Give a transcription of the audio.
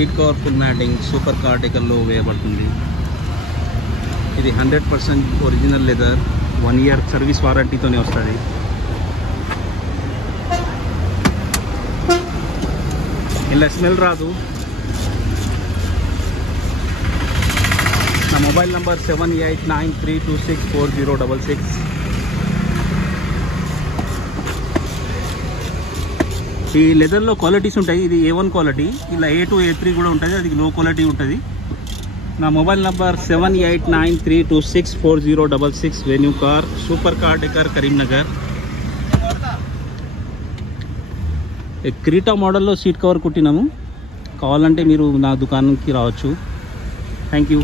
Seat cover full matting super car డెకర్లో వేయబడుతుంది. ఇది 100% ఒరిజినల్ లెదర్, 1 ఇయర్ సర్వీస్ వారంటీతోనే వస్తుంది. ఇలా స్మెల్ రాదు. నా మొబైల్ నంబర్ 7893264066. ఈ లెదర్లో క్వాలిటీస్ ఉంటాయి. ఇది A1 క్వాలిటీ, ఇలా A2 A3 కూడా ఉంటుంది, అది లో క్వాలిటీ ఉంటుంది. నా mobile number 7893264066. Venue car super car decor Karimnagar. Creta మోడల్లో సీట్ కవర్ కుట్టినాము. కావాలంటే మీరు నా దుకాణానికి రావచ్చు. Thank you.